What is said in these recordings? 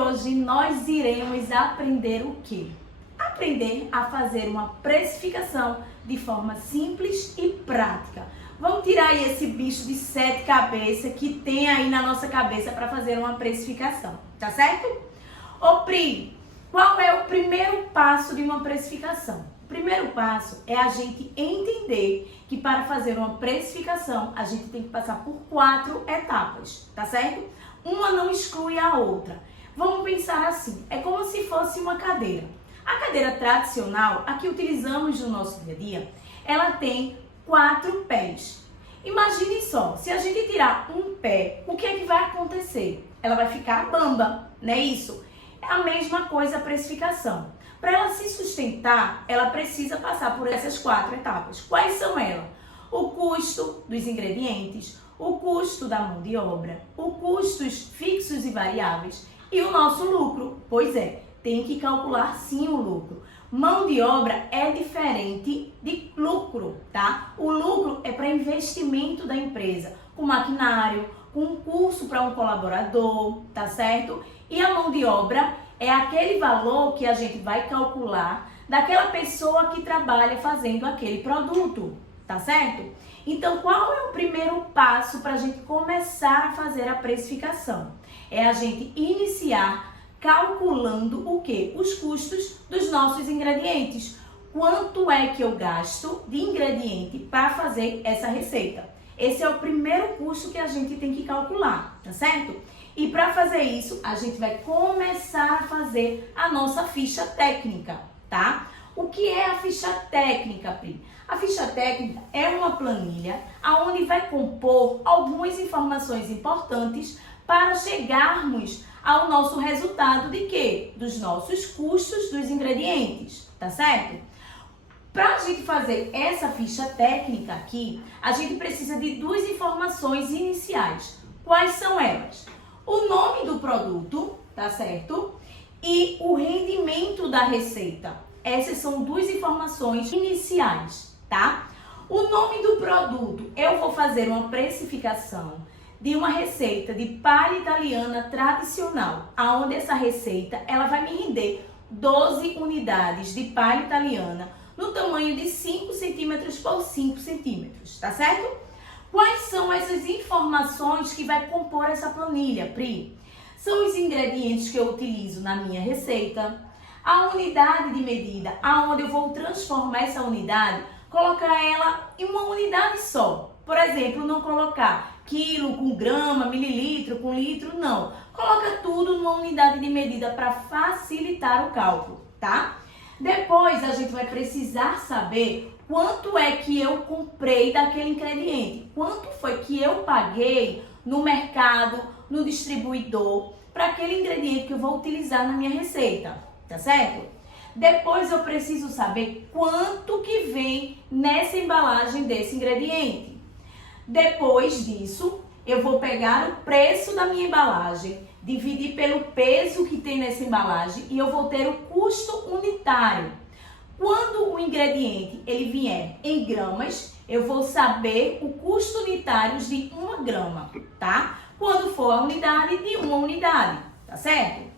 hoje nós iremos aprender o quê? Aprender a fazer uma precificação de forma simples e prática. Vamos tirar aí esse bicho de 7 cabeças que tem aí na nossa cabeça para fazer uma precificação, tá certo? Ô Pri, qual é o primeiro passo de uma precificação? O primeiro passo é a gente entender que para fazer uma precificação a gente tem que passar por 4 etapas, tá certo? Uma não exclui a outra. Vamos pensar assim, é como se fosse uma cadeira. A cadeira tradicional, a que utilizamos no nosso dia a dia, ela tem 4 pés. Imagine só, se a gente tirar um pé, o que é que vai acontecer? Ela vai ficar bamba, não é isso? É a mesma coisa a precificação. Para ela se sustentar, ela precisa passar por essas 4 etapas. Quais são elas? O custo dos ingredientes, o custo da mão de obra, o custos fixos e variáveis e o nosso lucro. Pois é, tem que calcular sim o lucro. Mão de obra é diferente de lucro, tá? O lucro é para investimento da empresa, com maquinário, com um curso para um colaborador, tá certo? E a mão de obra é aquele valor que a gente vai calcular daquela pessoa que trabalha fazendo aquele produto, tá certo? Então, qual é o primeiro passo para a gente começar a fazer a precificação? É a gente iniciar calculando o quê? Os custos dos nossos ingredientes. Quanto é que eu gasto de ingrediente para fazer essa receita? Esse é o primeiro custo que a gente tem que calcular, tá certo? E para fazer isso, a gente vai começar a fazer a nossa ficha técnica, tá? O que é a ficha técnica, Pri? A ficha técnica é uma planilha onde vai compor algumas informações importantes para chegarmos ao nosso resultado de quê? Dos nossos custos dos ingredientes, tá certo? Para a gente fazer essa ficha técnica aqui, a gente precisa de 2 informações iniciais. Quais são elas? O nome do produto, tá certo? E o rendimento da receita. Essas são 2 informações iniciais, tá? O nome do produto, eu vou fazer uma precificação de uma receita de palha italiana tradicional, aonde essa receita ela vai me render 12 unidades de palha italiana no tamanho de 5 centímetros por 5 centímetros, tá certo? Quais são essas informações que vai compor essa planilha, Pri? São os ingredientes que eu utilizo na minha receita, a unidade de medida, aonde eu vou transformar essa unidade, colocar ela em uma unidade só. Por exemplo, não colocar quilo com grama, mililitro com litro, não. Coloca tudo numa unidade de medida para facilitar o cálculo, tá? Depois a gente vai precisar saber quanto é que eu comprei daquele ingrediente, quanto foi que eu paguei no mercado, no distribuidor, para aquele ingrediente que eu vou utilizar na minha receita, tá certo? Depois eu preciso saber quanto que vem nessa embalagem desse ingrediente. Depois disso, eu vou pegar o preço da minha embalagem, dividir pelo peso que tem nessa embalagem e eu vou ter o custo unitário. Quando o ingrediente ele vier em gramas, eu vou saber o custo unitário de 1 grama, tá? Quando for a unidade, de 1 unidade, tá certo?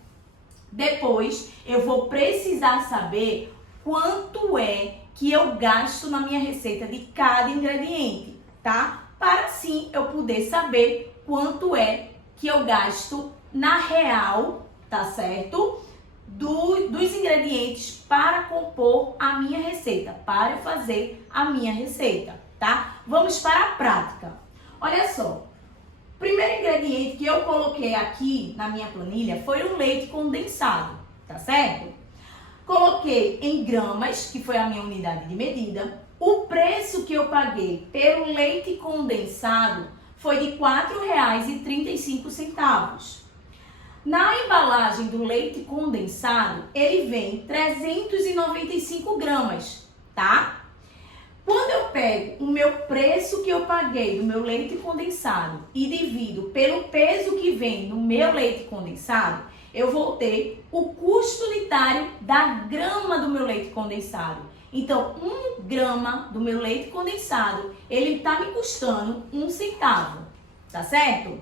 Depois, eu vou precisar saber quanto é que eu gasto na minha receita de cada ingrediente, tá? Para assim eu poder saber quanto é que eu gasto na real, tá certo? Dos ingredientes para compor a minha receita, para fazer a minha receita, tá? Vamos para a prática. Olha só, o primeiro ingrediente que eu coloquei aqui na minha planilha foi o leite condensado, tá certo? Coloquei em gramas, que foi a minha unidade de medida. O preço que eu paguei pelo leite condensado foi de R$ 4,35. Na embalagem do leite condensado, ele vem 395 gramas, tá? Quando eu pego o meu preço que eu paguei do meu leite condensado e divido pelo peso que vem no meu leite condensado, eu vou ter o custo unitário da grama do meu leite condensado. Então, 1 grama do meu leite condensado, ele está me custando 1 centavo, tá certo?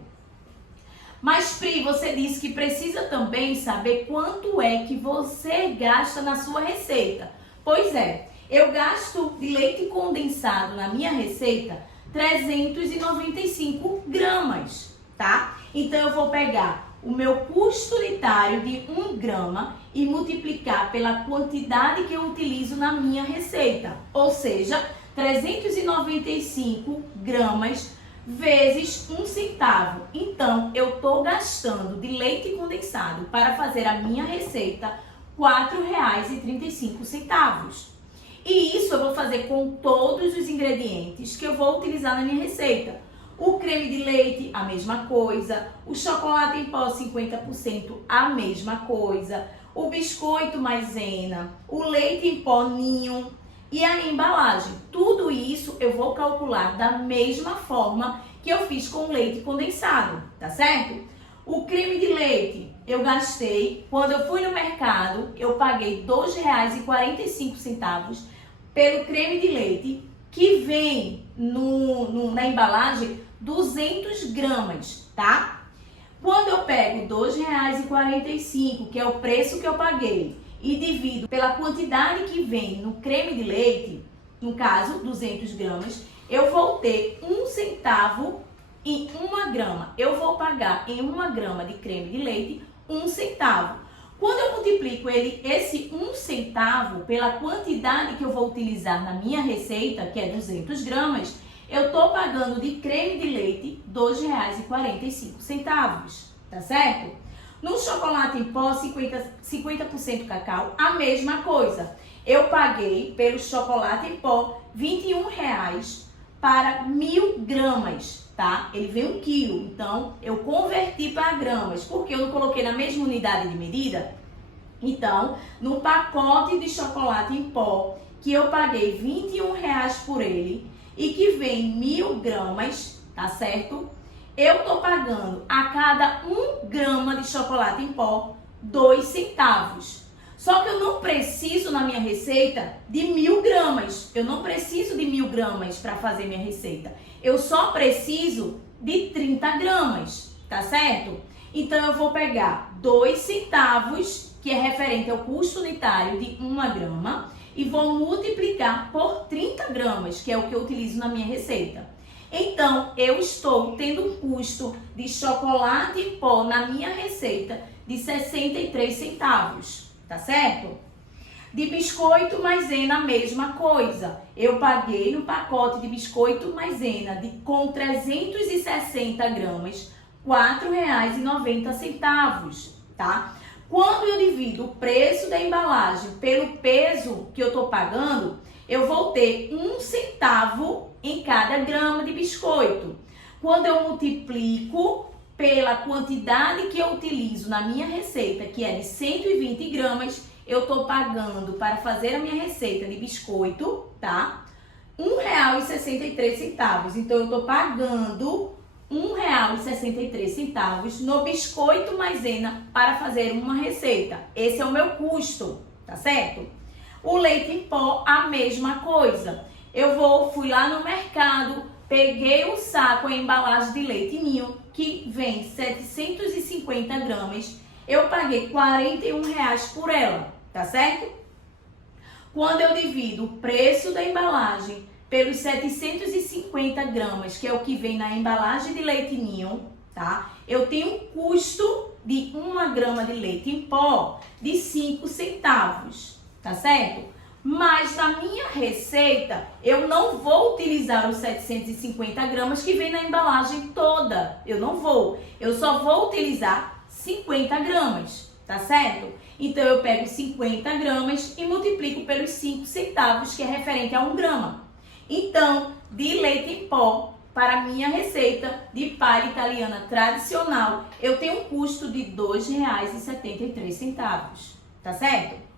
Mas, Pri, você disse que precisa também saber quanto é que você gasta na sua receita. Pois é, eu gasto de leite condensado na minha receita 395 gramas, tá? Então, eu vou pegar o meu custo unitário de 1 grama e multiplicar pela quantidade que eu utilizo na minha receita. Ou seja, 395 gramas vezes 1 centavo. Então, eu estou gastando de leite condensado para fazer a minha receita R$ 4,35. E isso eu vou fazer com todos os ingredientes que eu vou utilizar na minha receita. O creme de leite, a mesma coisa. O chocolate em pó, 50%, a mesma coisa. O biscoito maisena. O leite em pó ninho. E a embalagem. Tudo isso eu vou calcular da mesma forma que eu fiz com o leite condensado, tá certo? O creme de leite, eu gastei, quando eu fui no mercado, eu paguei R$ 2,45 pelo creme de leite, que vem na embalagem 200 gramas, tá? Quando eu pego R$ 2,45, que é o preço que eu paguei, e divido pela quantidade que vem no creme de leite, no caso, 200 gramas, eu vou ter 1 centavo em 1 grama. Eu vou pagar em 1 grama de creme de leite 1 centavo. Quando eu multiplico esse 1 centavo pela quantidade que eu vou utilizar na minha receita, que é 200 gramas, eu estou pagando de creme de leite R$ 2,45, tá certo? No chocolate em pó, 50% cacau, a mesma coisa. Eu paguei pelo chocolate em pó R$ 21,00 para 1.000 gramas, tá? Ele vem 1 quilo, então eu converti para gramas, porque eu não coloquei na mesma unidade de medida. Então, no pacote de chocolate em pó, que eu paguei R$ 21,00 por ele e que vem 1.000 gramas, tá certo? Eu tô pagando a cada 1 grama de chocolate em pó 2 centavos. Só que eu não preciso na minha receita de 1.000 gramas. Eu não preciso de 1.000 gramas para fazer minha receita. Eu só preciso de 30 gramas, tá certo? Então eu vou pegar 2 centavos, que é referente ao custo unitário de 1 grama, e vou multiplicar por 30 gramas, que é o que eu utilizo na minha receita. Então, eu estou tendo um custo de chocolate em pó na minha receita de 63 centavos, tá certo? De biscoito maisena, a mesma coisa. Eu paguei no pacote de biscoito maisena com 360 gramas, R$ 4,90, tá? Quando eu divido o preço da embalagem pelo peso que eu estou pagando, eu vou ter 1 centavo em cada grama de biscoito. Quando eu multiplico pela quantidade que eu utilizo na minha receita, que é de 120 gramas, eu estou pagando para fazer a minha receita de biscoito, tá? R$ 1,63. Então, eu estou pagando R$ 1,63 no biscoito maisena para fazer uma receita. Esse é o meu custo, tá certo? O leite em pó, a mesma coisa. Fui lá no mercado, peguei o saco, a embalagem de leite ninho, que vem 750 gramas. Eu paguei R$ 41,00 por ela, tá certo? Quando eu divido o preço da embalagem pelos 750 gramas, que é o que vem na embalagem de leite ninho, tá? Eu tenho um custo de 1 grama de leite em pó de 5 centavos, tá certo? Mas na minha receita, eu não vou utilizar os 750 gramas que vem na embalagem toda. Eu não vou. Eu só vou utilizar 50 gramas, tá certo? Então, eu pego 50 gramas e multiplico pelos 5 centavos, que é referente a 1 grama. Então, de leite em pó, para a minha receita de palha italiana tradicional, eu tenho um custo de R$ 2,73, tá certo?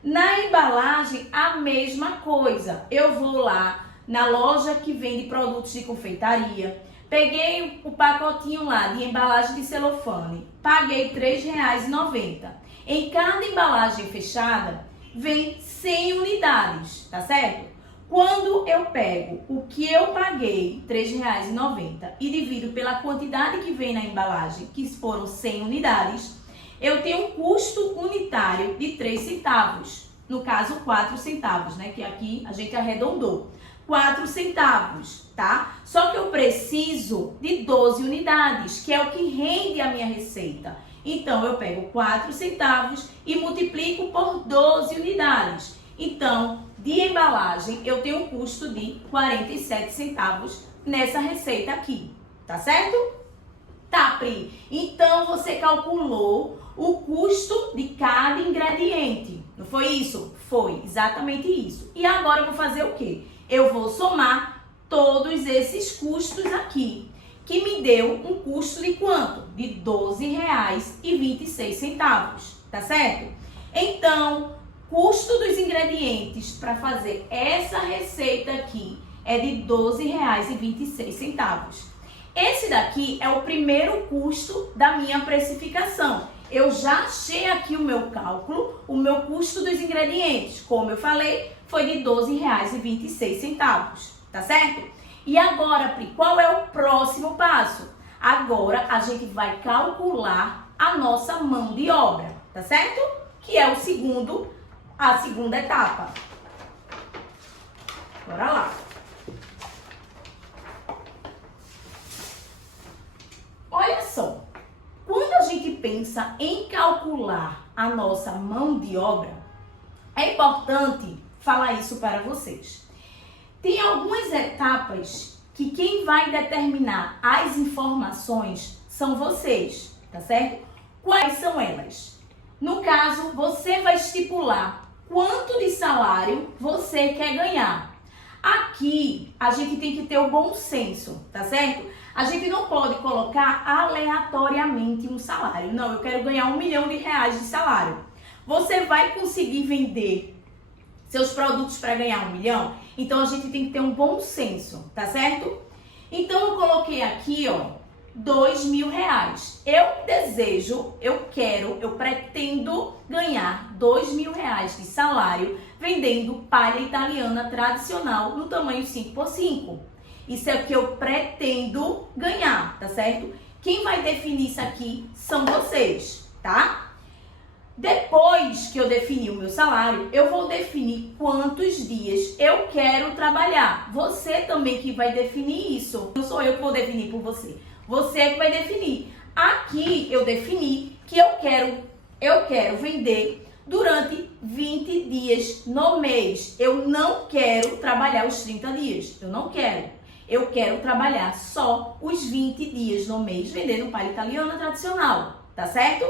Na embalagem, a mesma coisa. Eu vou lá na loja que vende produtos de confeitaria, peguei o pacotinho lá de embalagem de celofane, paguei R$ 3,90. Em cada embalagem fechada, vem 100 unidades, tá certo? Quando eu pego o que eu paguei, R$ 3,90, e divido pela quantidade que vem na embalagem, que foram 100 unidades, eu tenho um custo unitário de 3 centavos. No caso, 4 centavos, né? Que aqui a gente arredondou. 4 centavos, tá? Só que eu preciso de 12 unidades, que é o que rende a minha receita. Então, eu pego 4 centavos e multiplico por 12 unidades. Então, de embalagem, eu tenho um custo de 47 centavos nessa receita aqui, tá certo? Tá, Pri. Então, você calculou o custo de cada ingrediente. Não foi isso? Foi exatamente isso. E agora eu vou fazer o quê? Eu vou somar todos esses custos aqui, que me deu um custo de quanto? De R$ 12,26, tá certo? Então, custo dos ingredientes para fazer essa receita aqui é de R$ 12,26. Esse daqui é o primeiro custo da minha precificação. Eu já achei aqui o meu cálculo, o meu custo dos ingredientes. Como eu falei, foi de R$ 12,26, tá certo? E agora, Pri, qual é o próximo passo? Agora a gente vai calcular a nossa mão de obra, tá certo? Que é a segunda etapa. Bora lá. Olha só, quando a gente pensa em calcular a nossa mão de obra, é importante falar isso para vocês. Tem algumas etapas que quem vai determinar as informações são vocês, tá certo? Quais são elas? No caso, você vai estipular quanto de salário você quer ganhar. Aqui, a gente tem que ter o bom senso, tá certo? A gente não pode colocar aleatoriamente um salário. Não, eu quero ganhar R$ 1 milhão de salário. Você vai conseguir vender seus produtos para ganhar 1 milhão? Então, a gente tem que ter um bom senso, tá certo? Então, eu coloquei aqui, ó, R$ 2.000. Eu pretendo ganhar R$ 2.000 de salário vendendo palha italiana tradicional no tamanho 5x5. Isso é o que eu pretendo ganhar, tá certo? Quem vai definir isso aqui são vocês, tá? Depois que eu definir o meu salário, eu vou definir quantos dias eu quero trabalhar. Você também que vai definir isso. Não sou eu que vou definir por você. Você é que vai definir. Aqui eu defini que eu quero vender durante 20 dias no mês. Eu não quero trabalhar os 30 dias. Eu não quero. Eu quero trabalhar só os 20 dias no mês vendendo palha italiana tradicional. Tá certo?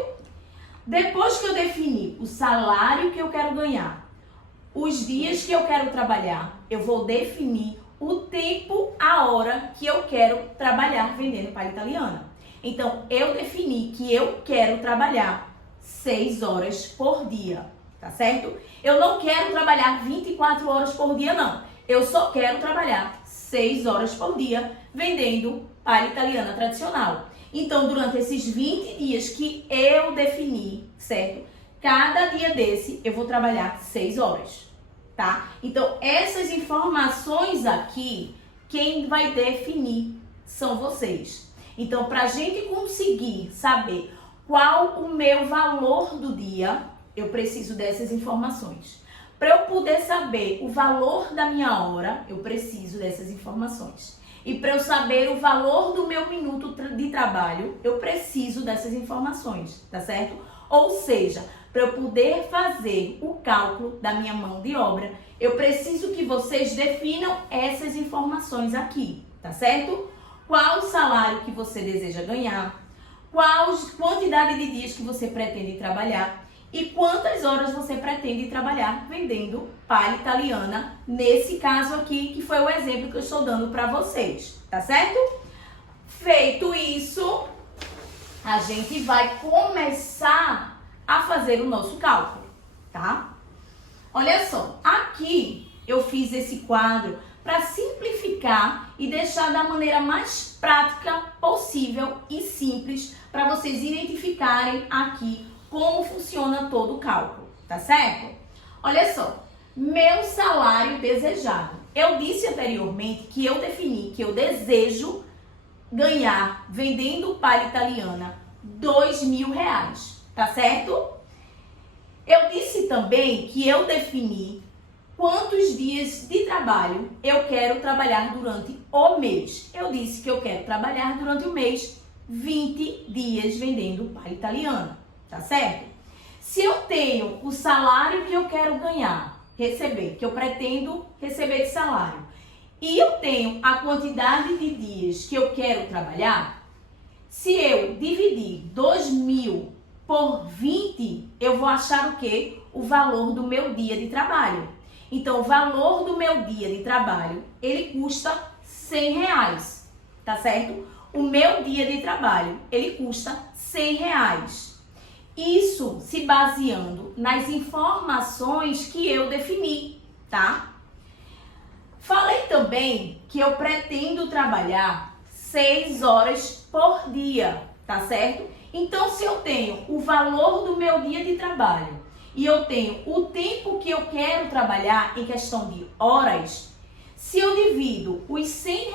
Depois que eu definir o salário que eu quero ganhar, os dias que eu quero trabalhar, eu vou definir o tempo, a hora que eu quero trabalhar vendendo palha italiana. Então, eu defini que eu quero trabalhar 6 horas por dia, tá certo? Eu não quero trabalhar 24 horas por dia, não. Eu só quero trabalhar 6 horas por dia vendendo palha italiana tradicional. Então, durante esses 20 dias que eu defini, certo? Cada dia desse eu vou trabalhar 6 horas, tá? Então, essas informações aqui, quem vai definir são vocês. Então, para a gente conseguir saber qual o meu valor do dia, eu preciso dessas informações. Para eu poder saber o valor da minha hora, eu preciso dessas informações. E para eu saber o valor do meu minuto de trabalho, eu preciso dessas informações, tá certo? Ou seja, para eu poder fazer o cálculo da minha mão de obra, eu preciso que vocês definam essas informações aqui, tá certo? Qual o salário que você deseja ganhar, qual quantidade de dias que você pretende trabalhar e quantas horas você pretende trabalhar vendendo palha italiana, nesse caso aqui, que foi o exemplo que eu estou dando para vocês, tá certo? Feito isso, a gente vai começar a fazer o nosso cálculo, tá? Olha só, aqui eu fiz esse quadro para simplificar e deixar da maneira mais prática possível e simples para vocês identificarem aqui como funciona todo o cálculo, tá certo? Olha só, meu salário desejado. Eu disse anteriormente que eu defini que eu desejo ganhar, vendendo palha italiana, R$ 2.000, tá certo? Eu disse também que eu defini quantos dias de trabalho eu quero trabalhar durante o mês. Eu disse que eu quero trabalhar durante o mês 20 dias vendendo palha italiana, tá certo? Se eu tenho o salário que eu quero ganhar, receber, que eu pretendo receber de salário, e eu tenho a quantidade de dias que eu quero trabalhar, se eu dividir 2.000 por 20, eu vou achar o quê? O valor do meu dia de trabalho. Então, o valor do meu dia de trabalho, ele custa R$ 100, tá certo? O meu dia de trabalho, ele custa R$ 100. Isso se baseando nas informações que eu defini, tá? Falei também que eu pretendo trabalhar 6 horas por dia, tá certo? Então, se eu tenho o valor do meu dia de trabalho e eu tenho o tempo que eu quero trabalhar em questão de horas, se eu divido os R$ 100,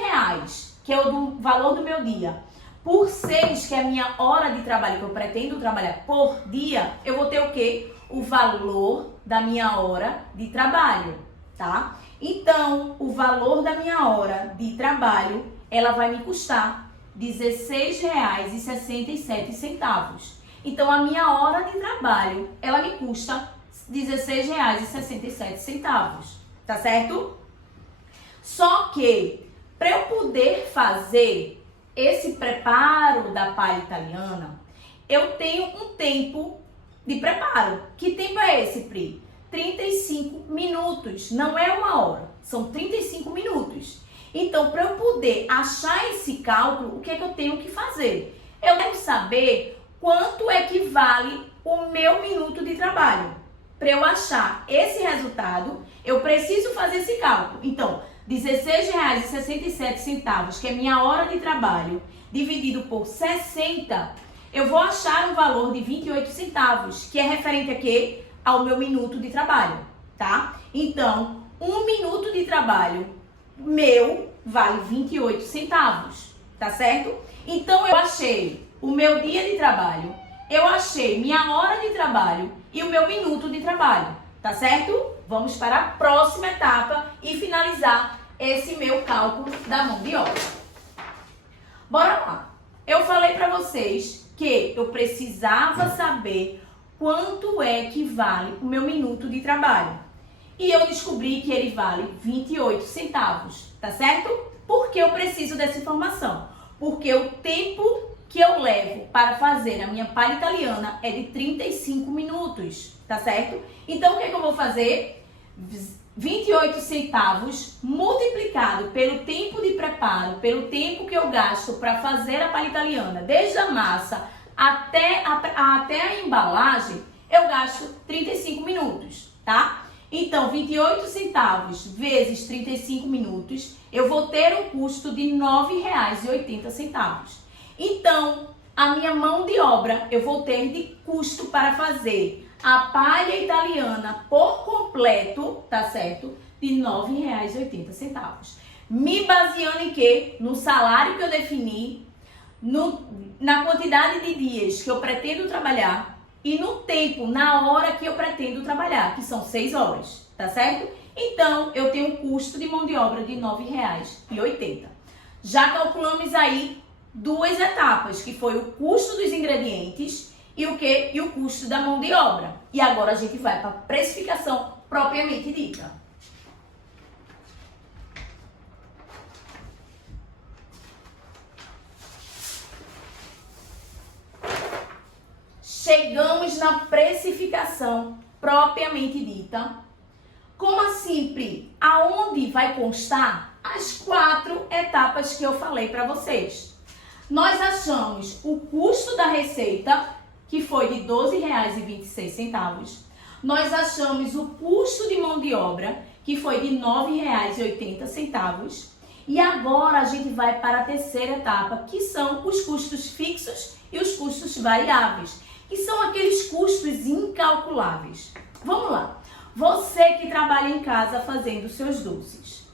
que é o valor do meu dia, por 6, que é a minha hora de trabalho que eu pretendo trabalhar por dia, eu vou ter o quê? O valor da minha hora de trabalho, tá? Então, o valor da minha hora de trabalho, ela vai me custar R$ 16,67. Então, a minha hora de trabalho, ela me custa R$ 16,67, tá certo? Só que, para eu poder fazer esse preparo da palha italiana, eu tenho um tempo de preparo. Que tempo é esse, Pri? 35 minutos, não é 1 hora, são 35 minutos. Então, para eu poder achar esse cálculo, o que é que eu tenho que fazer? Eu quero saber quanto é que vale o meu minuto de trabalho. Para eu achar esse resultado, eu preciso fazer esse cálculo. Então, R$ 16,67, que é minha hora de trabalho, dividido por 60, eu vou achar um valor de 28 centavos, que é referente a quê? Ao meu minuto de trabalho, tá? Então, 1 minuto de trabalho meu vale 28 centavos, tá certo? Então, eu achei o meu dia de trabalho, eu achei minha hora de trabalho e o meu minuto de trabalho, tá certo? Vamos para a próxima etapa e finalizar esse meu cálculo da mão de obra. Bora lá. Eu falei para vocês que eu precisava saber quanto é que vale o meu minuto de trabalho. E eu descobri que ele vale 28 centavos, tá certo? Por que eu preciso dessa informação? Porque o tempo que eu levo para fazer a minha palha italiana é de 35 minutos, tá certo? Então, o que é que eu vou fazer? 28 centavos multiplicado pelo tempo de preparo, pelo tempo que eu gasto para fazer a palha italiana, desde a massa até a embalagem, eu gasto 35 minutos, tá? Então, 28 centavos vezes 35 minutos, eu vou ter um custo de R$ 9,80. Então, a minha mão de obra, eu vou ter de custo para fazer a palha italiana por completo, tá certo? De R$ 9,80. Me baseando em quê? No salário que eu defini, na quantidade de dias que eu pretendo trabalhar e no tempo, na hora que eu pretendo trabalhar, que são 6 horas, tá certo? Então, eu tenho um custo de mão de obra de R$ 9,80. Já calculamos aí 2 etapas, que foi o custo dos ingredientes e o quê? E o custo da mão de obra. E agora a gente vai para a precificação propriamente dita. Chegamos na precificação propriamente dita. Como assim, Pri? Aonde vai constar as 4 etapas que eu falei para vocês? Nós achamos o custo da receita, que foi de R$ 12,26. Nós achamos o custo de mão de obra, que foi de R$ 9,80. E agora a gente vai para a terceira etapa, que são os custos fixos e os custos variáveis, que são aqueles custos incalculáveis. Vamos lá. Você que trabalha em casa fazendo seus doces,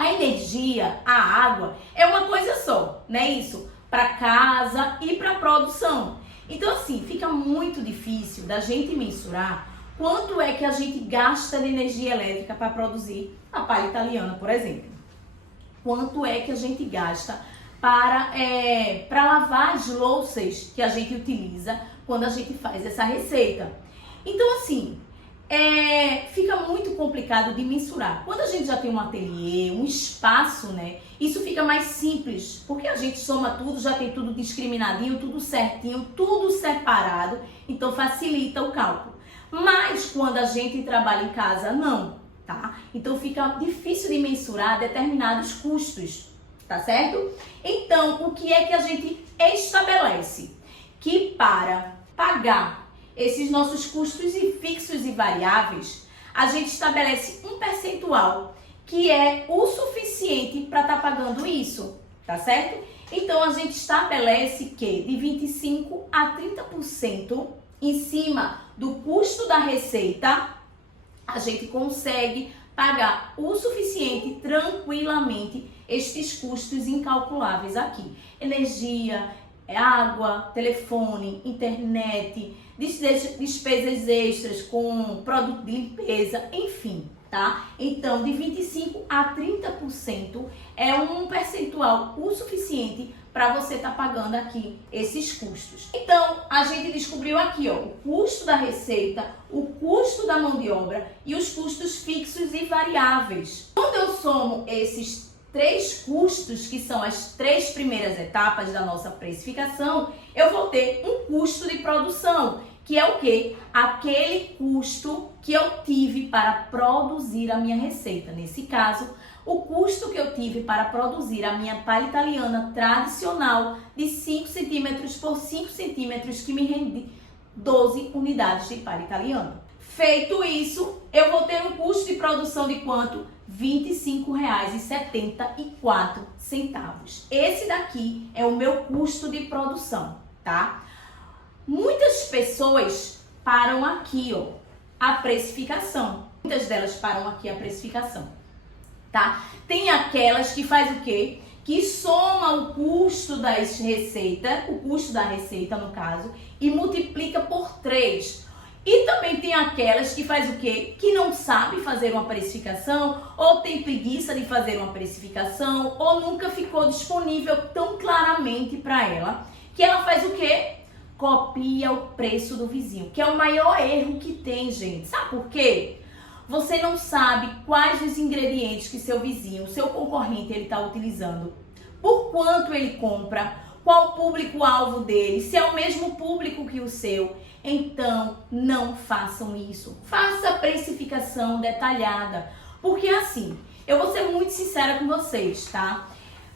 A energia, a água, é uma coisa só, não é isso? Para casa e para produção. Então, assim, fica muito difícil da gente mensurar quanto é que a gente gasta de energia elétrica para produzir a palha italiana, por exemplo. Quanto é que a gente gasta para lavar as louças que a gente utiliza quando a gente faz essa receita. Então, assim, fica muito complicado de mensurar. Quando a gente já tem um ateliê, um espaço, né? Isso fica mais simples, porque a gente soma tudo, já tem tudo discriminadinho, tudo certinho, tudo separado, então facilita o cálculo. Mas quando a gente trabalha em casa, não, tá? Então fica difícil de mensurar determinados custos, tá certo? Então, o que é que a gente estabelece? Que para pagar esses nossos custos fixos e variáveis, a gente estabelece um percentual que é o suficiente para estar pagando isso, tá certo? Então, a gente estabelece que de 25% a 30% em cima do custo da receita, a gente consegue pagar o suficiente tranquilamente estes custos incalculáveis aqui. Energia, água, telefone, internet, despesas extras com produto de limpeza, enfim, tá? Então, de 25% a 30% é um percentual o suficiente para você estar pagando aqui esses custos. Então, a gente descobriu aqui, ó, o custo da receita, o custo da mão de obra e os custos fixos e variáveis. Quando eu somo esses 3 custos, que são as 3 primeiras etapas da nossa precificação, eu vou ter um custo de produção, que é o quê? Aquele custo que eu tive para produzir a minha receita. Nesse caso, o custo que eu tive para produzir a minha palha italiana tradicional de 5 centímetros por 5 centímetros, que me rende 12 unidades de palha italiana. Feito isso, eu vou ter um custo de produção de quanto? R$ 25,74. Esse daqui é o meu custo de produção, tá? Muitas pessoas param aqui, ó, a precificação. Muitas delas param aqui a precificação, tá? Tem aquelas que faz o quê? Que soma o custo das receitas, o custo da receita no caso, e multiplica por 3. E também tem aquelas que faz o quê? Que não sabe fazer uma precificação, ou tem preguiça de fazer uma precificação, ou nunca ficou disponível tão claramente para ela, que ela faz o quê? Copia o preço do vizinho, que é o maior erro que tem, gente. Sabe por quê? Você não sabe quais os ingredientes que seu vizinho, seu concorrente, ele está utilizando, por quanto ele compra, qual o público-alvo dele, se é o mesmo público que o seu. Então, não façam isso. Faça a precificação detalhada. Porque assim, eu vou ser muito sincera com vocês, tá?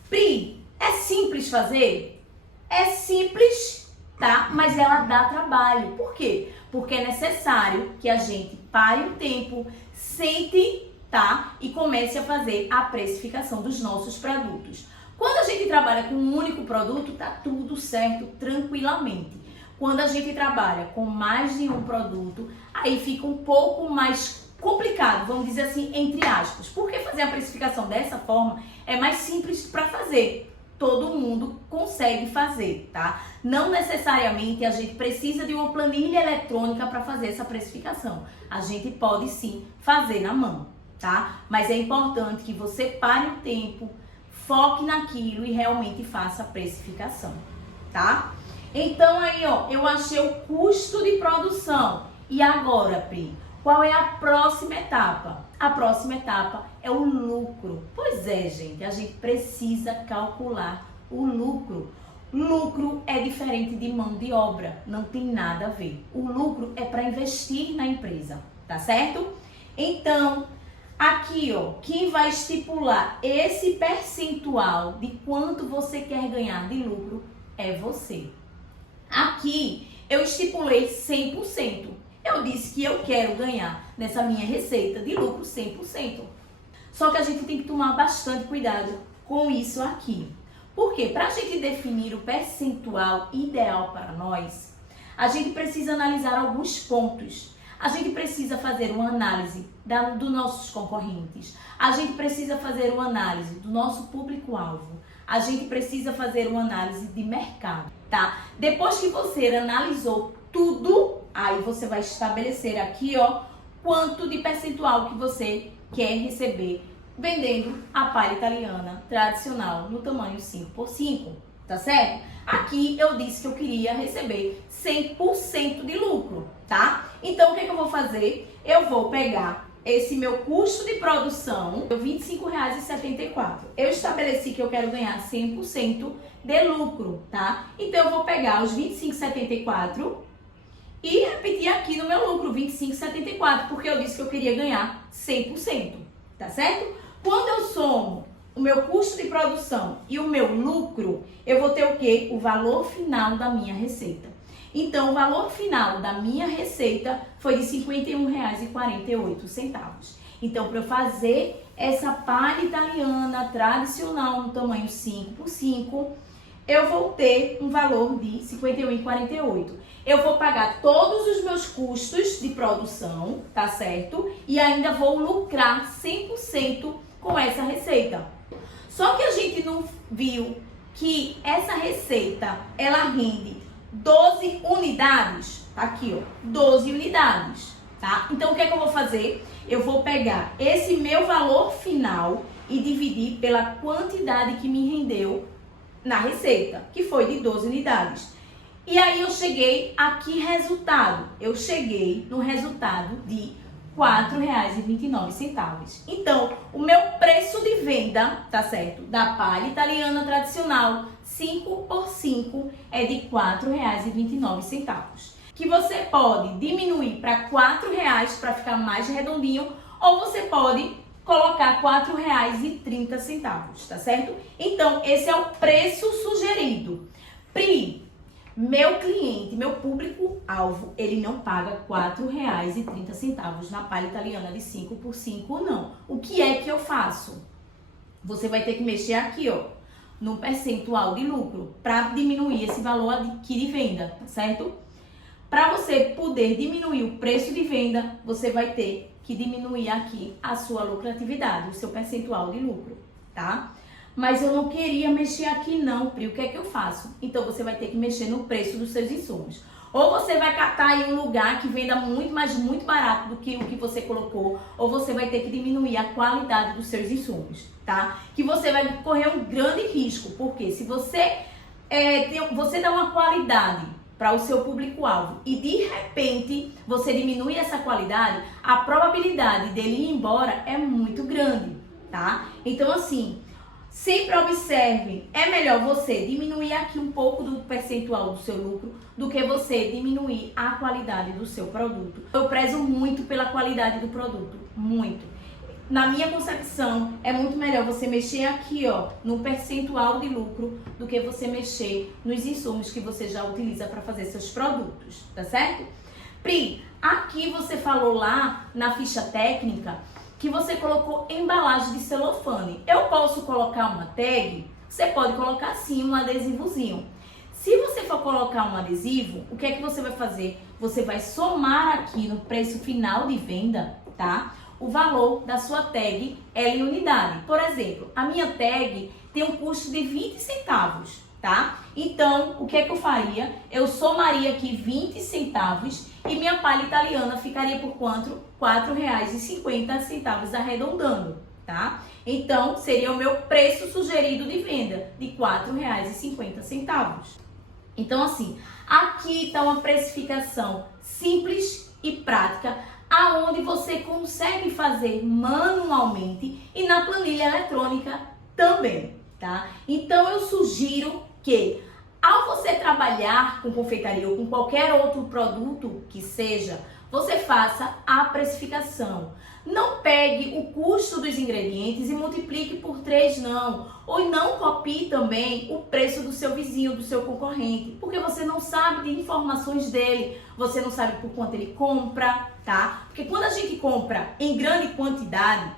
Pri, é simples fazer? É simples, tá? Mas ela dá trabalho. Por quê? Porque é necessário que a gente pare o tempo, sente, tá? E comece a fazer a precificação dos nossos produtos. Quando a gente trabalha com um único produto, tá tudo certo, tranquilamente. Quando a gente trabalha com mais de um produto, aí fica um pouco mais complicado, vamos dizer assim, entre aspas. Porque fazer a precificação dessa forma é mais simples para fazer. Todo mundo consegue fazer, tá? Não necessariamente a gente precisa de uma planilha eletrônica para fazer essa precificação. A gente pode sim fazer na mão, tá? Mas é importante que você pare o tempo, foque naquilo e realmente faça a precificação, tá? Então aí, ó, eu achei o custo de produção. E agora, Pri, qual é a próxima etapa? A próxima etapa é o lucro. Pois é, gente, a gente precisa calcular o lucro. Lucro é diferente de mão de obra, não tem nada a ver. O lucro é para investir na empresa, tá certo? Então, aqui, ó, quem vai estipular esse percentual de quanto você quer ganhar de lucro é você. Aqui eu estipulei 100%. Eu disse que eu quero ganhar nessa minha receita de lucro 100%. Só que a gente tem que tomar bastante cuidado com isso aqui. Porque para a gente definir o percentual ideal para nós, a gente precisa analisar alguns pontos. A gente precisa fazer uma análise dos nossos concorrentes. A gente precisa fazer uma análise do nosso público-alvo. A gente precisa fazer uma análise de mercado, tá? Depois que você analisou tudo, aí você vai estabelecer aqui, ó, quanto de percentual que você quer receber vendendo a palha italiana tradicional no tamanho 5x5, tá certo? Aqui eu disse que eu queria receber 100% de lucro, tá? Então o que eu vou fazer? Eu vou pegar esse meu custo de produção, R$ 25,74. Eu estabeleci que eu quero ganhar 100% de lucro, tá? Então eu vou pegar os 25,74 e repetir aqui no meu lucro 25,74, porque eu disse que eu queria ganhar 100%, tá certo? Quando eu somo o meu custo de produção e o meu lucro, eu vou ter o quê? O valor final da minha receita. Então, o valor final da minha receita foi de R$ 51,48. Então, para eu fazer essa palha italiana tradicional no tamanho 5x5, eu vou ter um valor de R$ 51,48. Eu vou pagar todos os meus custos de produção, tá certo? E ainda vou lucrar 100% com essa receita. Só que a gente não viu que essa receita, ela rende 12 unidades, tá aqui, ó, 12 unidades, tá? Então, o que é que eu vou fazer? Eu vou pegar esse meu valor final e dividir pela quantidade que me rendeu na receita, que foi de 12 unidades. E aí eu cheguei a que resultado? Eu cheguei no resultado de R$ 4,29. Então, o meu preço de venda, tá certo? Da palha italiana tradicional 5x5 é de R$ 4,29. Que você pode diminuir para R$ 4,00 para ficar mais redondinho, ou você pode colocar R$ 4,30, tá certo? Então, esse é o preço sugerido. Pri, meu cliente, meu público-alvo, ele não paga R$ 4,30 na palha italiana de 5x5, não. O que é que eu faço? Você vai ter que mexer aqui, ó, no percentual de lucro, para diminuir esse valor aqui de venda, tá certo? Para você poder diminuir o preço de venda, você vai ter que diminuir aqui a sua lucratividade, o seu percentual de lucro, tá? Mas eu não queria mexer aqui não, Pri, o que é que eu faço? Então você vai ter que mexer no preço dos seus insumos. Ou você vai catar em um lugar que venda muito, mas muito barato do que o que você colocou, ou você vai ter que diminuir a qualidade dos seus insumos, tá? Que você vai correr um grande risco, porque se você, você dá uma qualidade para o seu público-alvo e de repente você diminui essa qualidade, a probabilidade dele ir embora é muito grande, tá? Então assim, sempre observe, é melhor você diminuir aqui um pouco do percentual do seu lucro do que você diminuir a qualidade do seu produto. Eu prezo muito pela qualidade do produto, muito. Na minha concepção, é muito melhor você mexer aqui, ó, no percentual de lucro do que você mexer nos insumos que você já utiliza para fazer seus produtos, tá certo? Pri, aqui você falou lá na ficha técnica que você colocou embalagem de celofane. Eu posso colocar uma tag? Você pode colocar sim um adesivozinho. Se você for colocar um adesivo, o que é que você vai fazer? Você vai somar aqui no preço final de venda, tá? O valor da sua tag em unidade. Por exemplo, a minha tag tem um custo de 20 centavos, tá? Então, o que é que eu faria? Eu somaria aqui 20 centavos e minha palha italiana ficaria por quanto? R$ 4,50 arredondando, tá? Então, seria o meu preço sugerido de venda de R$ 4,50. Então, assim, aqui está uma precificação simples e prática, aonde você consegue fazer manualmente e na planilha eletrônica também, tá? Então, eu sugiro que ao você trabalhar com confeitaria ou com qualquer outro produto que seja, você faça a precificação. Não pegue o custo dos ingredientes e multiplique por 3, não. Ou não copie também o preço do seu vizinho, do seu concorrente, porque você não sabe de informações dele, você não sabe por quanto ele compra, tá? Porque quando a gente compra em grande quantidade,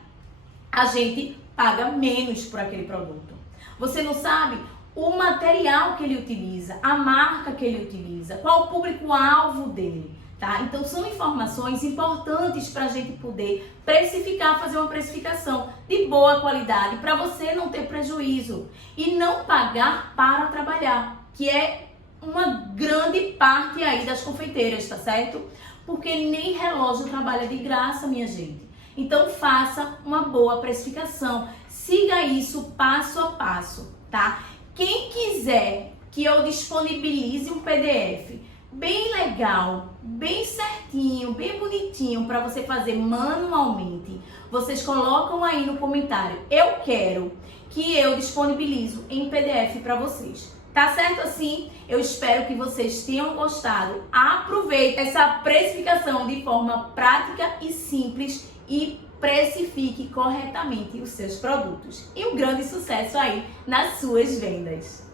a gente paga menos por aquele produto. Você não sabe o material que ele utiliza, a marca que ele utiliza, qual o público-alvo dele, tá? Então são informações importantes para a gente poder precificar, fazer uma precificação de boa qualidade, para você não ter prejuízo e não pagar para trabalhar, que é uma grande parte aí das confeiteiras, tá certo? Porque nem relógio trabalha de graça, minha gente. Então faça uma boa precificação, siga isso passo a passo, tá? Quem quiser que eu disponibilize um PDF bem legal, bem certinho, bem bonitinho para você fazer manualmente, vocês colocam aí no comentário, eu quero que eu disponibilizo em PDF para vocês. Tá certo assim? Eu espero que vocês tenham gostado. Aproveite essa precificação de forma prática e simples e precifique corretamente os seus produtos. E um grande sucesso aí nas suas vendas!